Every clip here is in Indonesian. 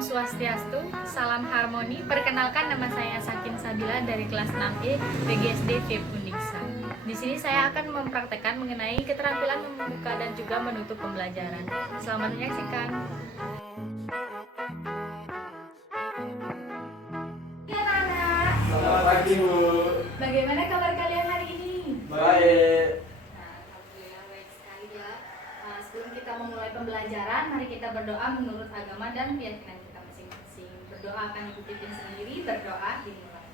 Om Swastiastu, salam harmoni. Perkenalkan, nama saya Sakin Sabila dari kelas 6E BGSD VIP Undiksa. Di sini saya akan mempraktekkan mengenai keterampilan membuka dan juga menutup pembelajaran. Selamat menyaksikan. Ya, anak. Selamat pagi, Bu. Bagaimana kabar kalian hari ini? Baik. Alhamdulillah baik sekali ya. Sebelum kita memulai pembelajaran, mari kita berdoa menurut agama dan keyakinan kita masing-masing. Berdoa akan Ibu Titin sendiri, berdoa dimulai.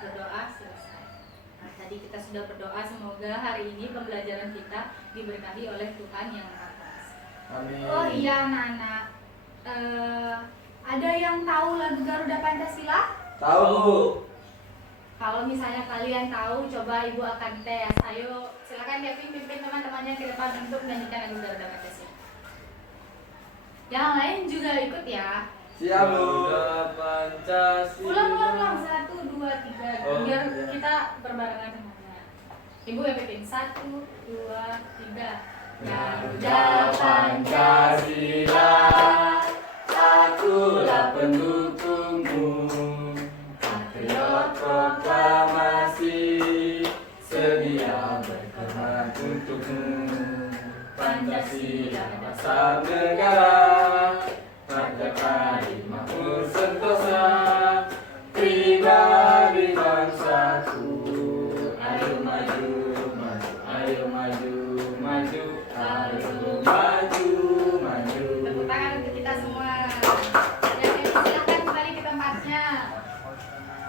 Berdoa selesai. Nah, tadi kita sudah berdoa, semoga hari ini pembelajaran kita diberkahi oleh Tuhan Yang Maha Kuasa. Amin. Oh iya anak-anak, ada yang tahu lagu Garuda Pancasila? Tahu, Bu. Kalau misalnya kalian tahu, coba Ibu akan tes. Ayo, silakan Kevin pimpin teman-temannya ke depan untuk menyanyikan lagu Garuda Pancasila. Yang lain juga ikut ya. Siap, Bu. Garuda Pancasila. Ulang. 1, 2, 3. Oh, Biar iya. kita berbarengan semuanya. Ibu yang pimpin. 1, 2, 3. Garuda Pancasila, akulah pendukungmu. Patriot proklamasi, sedia berkorban untukmu. Pancasila dasar negara, Pancasila makmur sentosa, pribadi bangsaku. Ayo maju, maju, ayo maju, maju, ayo maju, maju. Tepuk tangan untuk kita semua. Ya, silakan kembali ke tempatnya.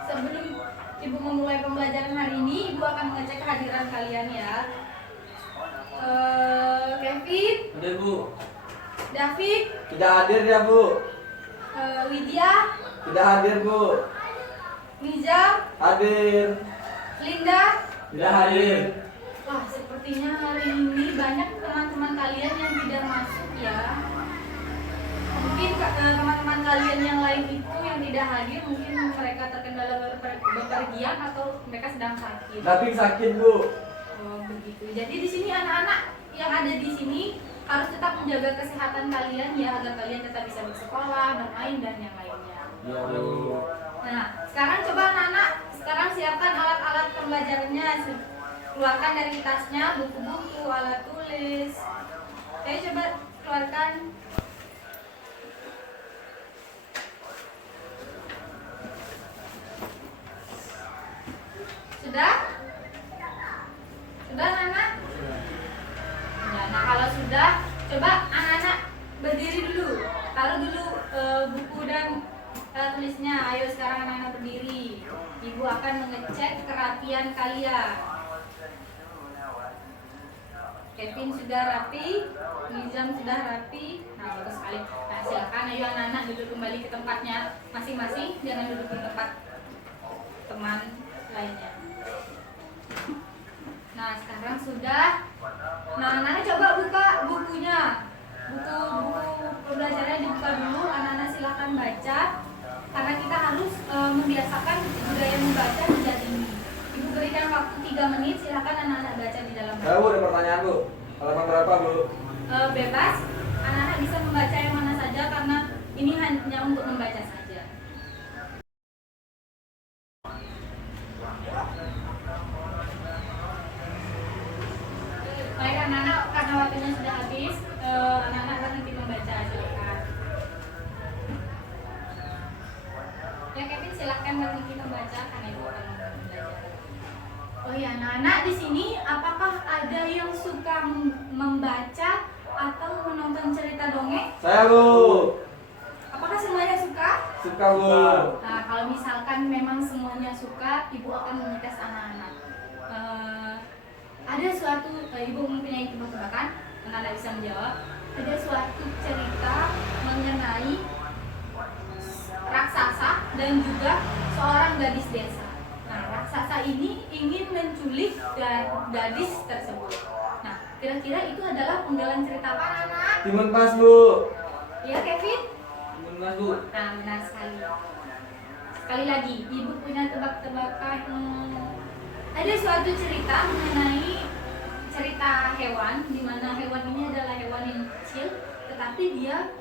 Sebelum Ibu memulai pembelajaran hari ini, Ibu akan mengecek kehadiran kalian ya. Kevin, Ada, Bu. David, Tidak hadir ya, Bu. Widya, Tidak hadir, Bu. Niza, Hadir. Linda. Tidak hadir. Wah, sepertinya hari ini banyak teman-teman kalian yang tidak masuk ya. Mungkin teman-teman kalian yang lain itu yang tidak hadir, mungkin mereka terkendala bepergian atau mereka sedang sakit. Tapi sakit, Bu. Oh, begitu. Jadi di sini anak-anak yang ada di sini harus tetap menjaga kesehatan kalian ya, agar kalian tetap bisa bersekolah, bermain dan yang lainnya. Ya, Bu. Nah, sekarang coba anak-anak, sekarang siapkan alat-alat pembelajarannya. Keluarkan dari tasnya buku-buku, alat tulis. Ayo coba keluarkan. Sudah? Sudah anak-anak? Ya, nah kalau sudah, coba anak-anak berdiri dulu. Taruh dulu buku dan tulisnya. Ayo sekarang anak-anak berdiri. Ibu akan mengecek kerapian kalian. Kevin sudah rapi, Nizam sudah rapi. Nah, bagus sekali. Nah, silakan ayo anak-anak duduk kembali ke tempatnya masing-masing. Jangan duduk di tempat teman lainnya. Nah, sekarang sudah. Nah, anak-anak coba buka bukunya. Buku pembelajarannya dibuka dulu. Anak-anak silakan baca. Karena kita harus membiasakan budaya membaca sejak dini. Ibu berikan waktu 3 menit. Silakan anak-anak baca di dalam buku. Ya, Bu, ada pertanyaan, Bu. Halaman berapa, Bu? Bebas. Anak-anak bisa membaca yang mana saja karena ini hanya untuk membaca saja. Baik anak-anak, karena waktunya sudah habis, anak-anak berhenti membaca. Silakan. Ya Kevin, silakan berhenti membaca karena ibu akan belajar. Oh ya anak-anak, di sini apakah ada yang suka membaca atau menonton cerita dongeng? Saya, Bu. Apakah semuanya suka? Suka, Bu. Nah, kalau misalkan memang semuanya suka, ibu akan mengetes anak-anak. Ada suatu, ibu mempunyai tebak-tebakan, anak-anak bisa menjawab. Ada suatu cerita mengenai raksasa dan juga seorang gadis desa. Nah, raksasa ini ingin menculik gadis tersebut. Nah, kira-kira itu adalah penggalan cerita apa anak? Timun pas, Bu. Ya Kevin? Benar, Bu. Nah, benar sekali. Sekali lagi, ibu punya tebak-tebakan. Ada suatu cerita mengenai cerita hewan, di mana hewan ini adalah hewan yang kecil, tetapi tapi dia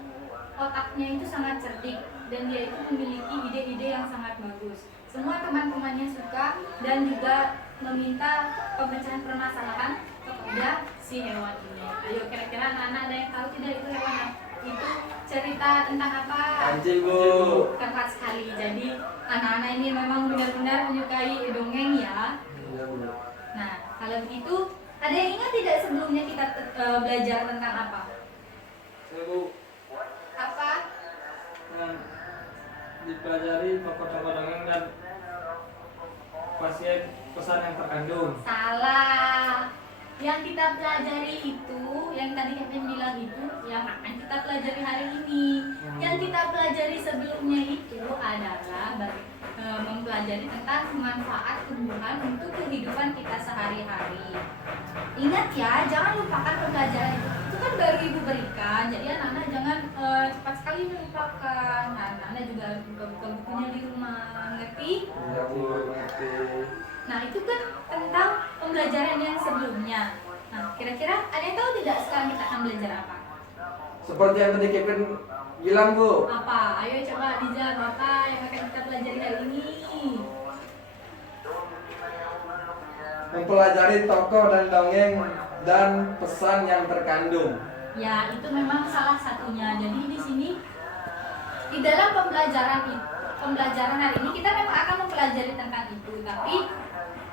otaknya itu sangat cerdik dan dia itu memiliki ide-ide yang sangat bagus. Semua teman-temannya suka dan juga meminta pemecahan permasalahan kepada si hewan ini. Ayo, kira-kira anak-anak ada yang tahu tidak itu hewan apa? Itu cerita tentang apa? Kancil Bu. Tepat sekali. Jadi anak-anak ini memang benar-benar menyukai dongeng ya. Iya Bu. Nah, kalau begitu ada yang ingat tidak sebelumnya kita belajar tentang apa? Saya Bu, Apa? yang dipelajari tokoh-tokoh dongeng dan pasien pesan yang terkandung. Salah. Yang kita pelajari itu, yang tadi Kevin bilang itu, yang akan kita pelajari hari ini. Yang kita pelajari sebelumnya itu adalah mempelajari tentang manfaat tumbuhan untuk kehidupan kita sehari-hari. Ingat ya, jangan lupakan pembelajaran itu. Itu kan baru ibu berikan, jadi anak-anak jangan cepat sekali melupakan. Anak-anak juga harus buka-buka bukunya di rumah, ngerti? Iya Bu, ngerti. Nah, itu kan tentang pembelajaran yang sebelumnya. Nah, kira-kira ada yang tahu tidak sekarang kita akan belajar apa? Seperti yang tadi Kevin bilang Bu. Apa? Ayo coba dijawab apa yang akan kita pelajari hari ini. Mempelajari tokoh dan dongeng dan pesan yang terkandung. Ya, itu memang salah satunya. Jadi di sini di dalam pembelajaran hari ini kita memang akan mempelajari tentang itu, tapi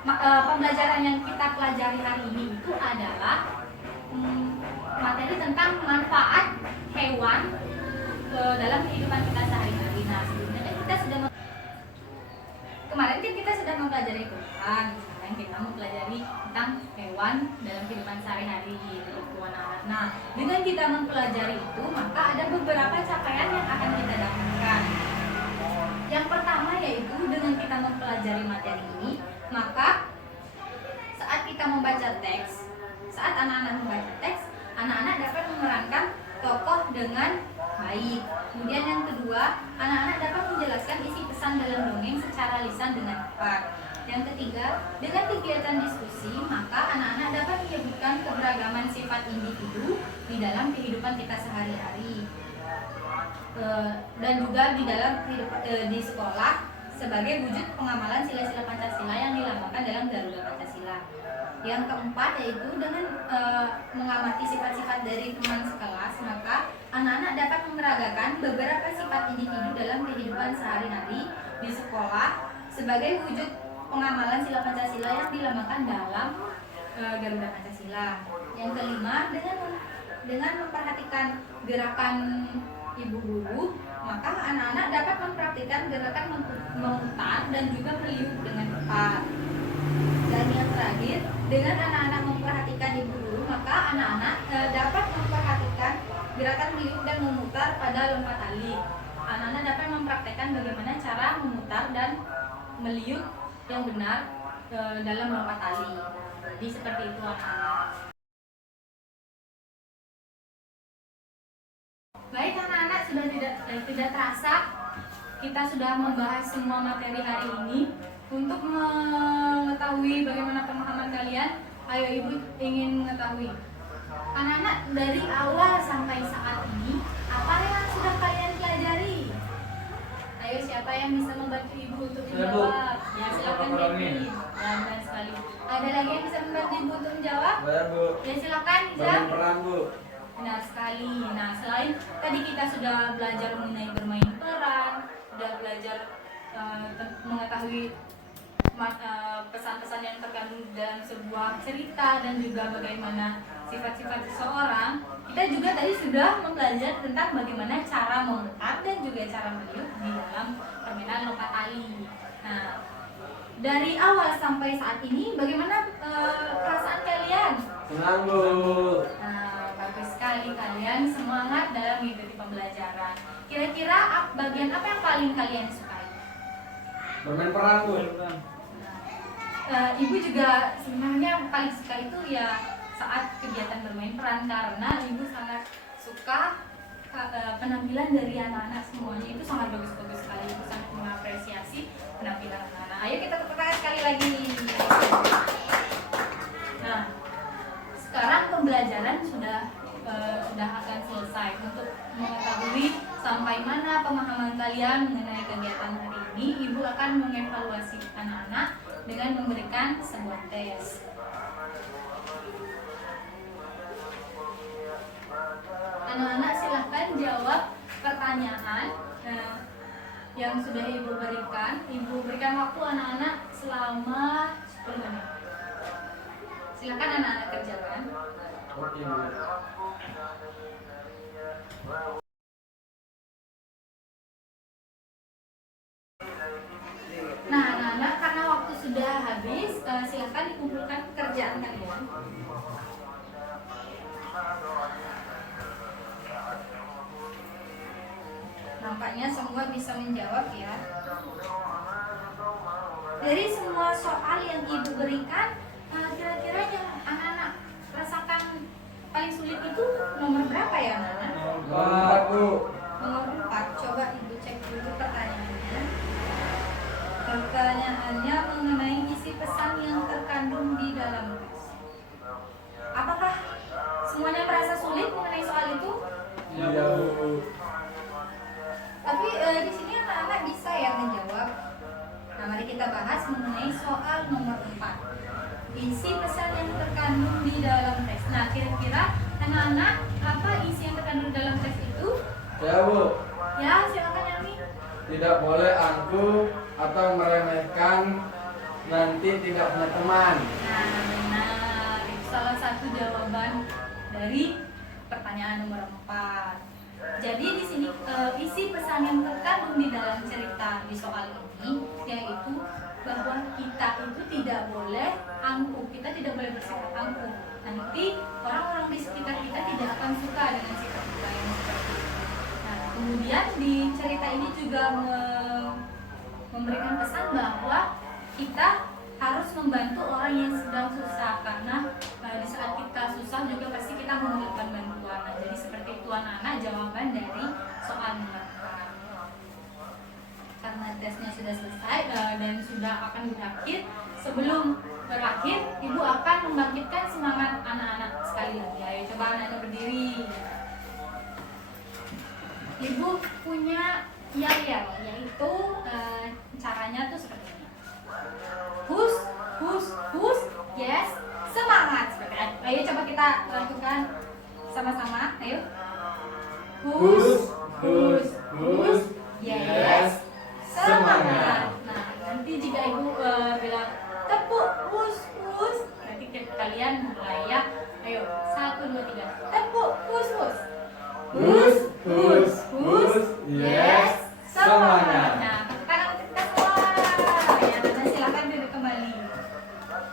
pembelajaran yang kita pelajari hari ini itu adalah materi tentang manfaat hewan dalam kehidupan kita sehari-hari. Nah, sebelumnya kan kita sudah kemarin kan kita sudah mempelajari Tuhan. Sekarang kita mempelajari tentang hewan dalam kehidupan sehari-hari itu anak-anak. Nah, dengan kita mempelajari itu, maka ada beberapa capaian yang akan kita dapatkan. Yang pertama yaitu dengan kita mempelajari materi ini, maka saat kita membaca teks, saat anak-anak membaca teks, anak-anak dapat memerankan tokoh dengan baik. Kemudian yang kedua, anak-anak dapat menjelaskan isi pesan dalam dongeng secara lisan dengan tepat. Yang ketiga, dengan kegiatan diskusi, maka anak-anak dapat menyebutkan keberagaman sifat individu di dalam kehidupan kita sehari-hari. Dan juga di dalam di sekolah sebagai wujud pengamalan sila-sila Pancasila yang dilambangkan dalam Garuda Pancasila. Yang keempat yaitu dengan mengamati sifat-sifat dari teman sekelas, maka anak-anak dapat memeragakan beberapa sifat individu dalam kehidupan sehari-hari di sekolah sebagai wujud pengamalan sila Pancasila yang dilambangkan dalam Garuda Pancasila. Yang kelima, dengan memperhatikan gerakan ibu guru, maka anak-anak dapat mempraktikkan gerakan memutar dan juga meliuk dengan tepat. Dan yang terakhir, dengan anak-anak memperhatikan ibu guru, maka anak-anak dapat memperhatikan gerakan meliuk dan memutar pada lompat tali. Anak-anak dapat mempraktikkan bagaimana cara memutar dan meliuk yang benar dalam lompat tali. Jadi seperti itu anak-anak. Baik anak-anak, sudah tidak terasa kita sudah membahas semua materi hari ini. Untuk mengetahui bagaimana pemahaman kalian, ayo ibu ingin mengetahui anak-anak dari awal sampai saat ini apa yang sudah kalian pelajari. Ayo, siapa yang bisa membantu ibu untuk menjawab? Ya, silakan Kevin. Ya, benar sekali. Ada lagi yang bisa membantu ibu untuk menjawab? Bayar Bu. Ya, silakan Iza. Bermain peran Bu. Benar sekali. Nah, selain tadi kita sudah belajar mengenai bermain peran, sudah belajar mengetahui pesan-pesan yang terkandung dalam sebuah cerita dan juga bagaimana sifat-sifat seseorang, kita juga tadi sudah mempelajari tentang bagaimana cara memutar dan juga cara meniup di dalam permainan lompat tali. Nah, dari awal sampai saat ini bagaimana perasaan kalian? Senang Bu. Nah, bagus sekali, kalian semangat dalam mengikuti pembelajaran. Kira-kira bagian apa yang paling kalian sukai? Bermain peran Bu. Ibu juga sebenarnya paling suka itu ya saat kegiatan bermain peran, karena ibu sangat suka penampilan dari anak-anak semuanya itu sangat bagus-bagus sekali. Ibu sangat mengapresiasi penampilan anak-anak. Ayo kita tepuk tangan sekali lagi. Nah, sekarang pembelajaran sudah akan selesai. Untuk Jadi sampai mana pemahaman kalian mengenai kegiatan hari ini, Ibu akan mengevaluasi anak-anak dengan memberikan sebuah tes. Anak-anak silahkan jawab pertanyaan yang sudah Ibu berikan. Ibu berikan waktu anak-anak selama 10 menit. Silahkan anak-anak kerjakan. Oke, Bu. Nah, anak-anak, karena waktu sudah habis, silahkan dikumpulkan pekerjaan kalian. Nampaknya semua bisa menjawab ya. Dari semua soal yang Ibu berikan, kira-kira yang anak-anak rasakan paling sulit itu nomor berapa ya anak-anak? Nomor 4, Bu. Nomor 4. Coba Ibu cek dulu pertanyaannya. Pertanyaannya mengenai isi pesan yang terkandung di dalam tes. Apakah semuanya merasa sulit mengenai soal itu? Iya, Bu. Tapi di sini anak-anak bisa ya menjawab. Nah, mari kita bahas mengenai soal nomor 4. Isi pesan yang terkandung di dalam tes. Nah, kira-kira anak-anak apa isi yang terkandung di dalam tes itu? Ya, Bu. Ya, silakan Yani. Tidak boleh angkuh atau meremehkan, nanti tidak punya teman. Nah, benar. Itu salah satu jawaban dari pertanyaan nomor 4. Jadi di sini isi pesan yang terkandung di dalam cerita di soal ini yaitu bahwa kita itu tidak boleh angkuh, kita tidak boleh bersikap angkuh. Nanti orang-orang di sekitar kita tidak akan suka dengan sikap kita yang seperti itu. Nah, kemudian di cerita ini juga memberikan pesan bahwa kita harus membantu orang yang sedang susah, karena di saat kita susah juga pasti kita memerlukan bantuan. Nah, jadi seperti itu anak-anak jawaban dari soal nomor 4. Karena tesnya sudah selesai dan sudah akan berakhir, sebelum berakhir Ibu akan membangkitkan semangat anak-anak sekali lagi. Ayo coba anak-anak berdiri. Ibu punya yel-yel, yaitu caranya tuh seperti ini. Hus, yes, semangat. Seperti itu. Ayo coba kita lakukan sama-sama. Ayo. Hus, yes, semangat. Nah, nanti jika Ibu bilang tepuk hus, nanti kalian mulai ya. Ayo, 1, 2, 3. Tepuk hus. Hus, yes, semangat. Nah, tangan kita semua. Ya, dan silakan duduk kembali.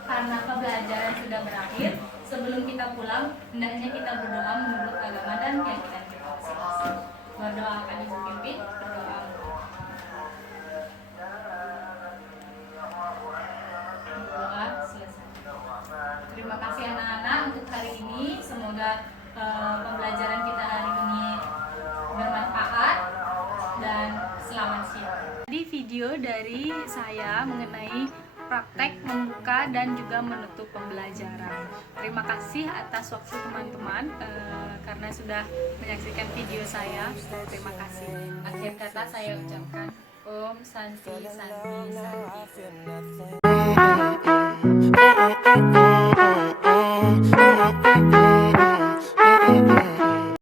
Karena pembelajaran sudah berakhir, sebelum kita pulang, hendaknya kita berdoa menurut agama dan keyakinan kita masing-masing. Berdoa akan Ibu pimpin, berdoa. Doa selesai. Terima kasih anak-anak untuk hari ini. Semoga pembelajaran kita hari ini bermanfaat dan selamat siang. Di video dari saya mengenai praktek membuka dan juga menutup pembelajaran. Terima kasih atas waktu teman-teman karena sudah menyaksikan video saya. Terima kasih. Akhir kata saya ucapkan Om Santi Santi Santi.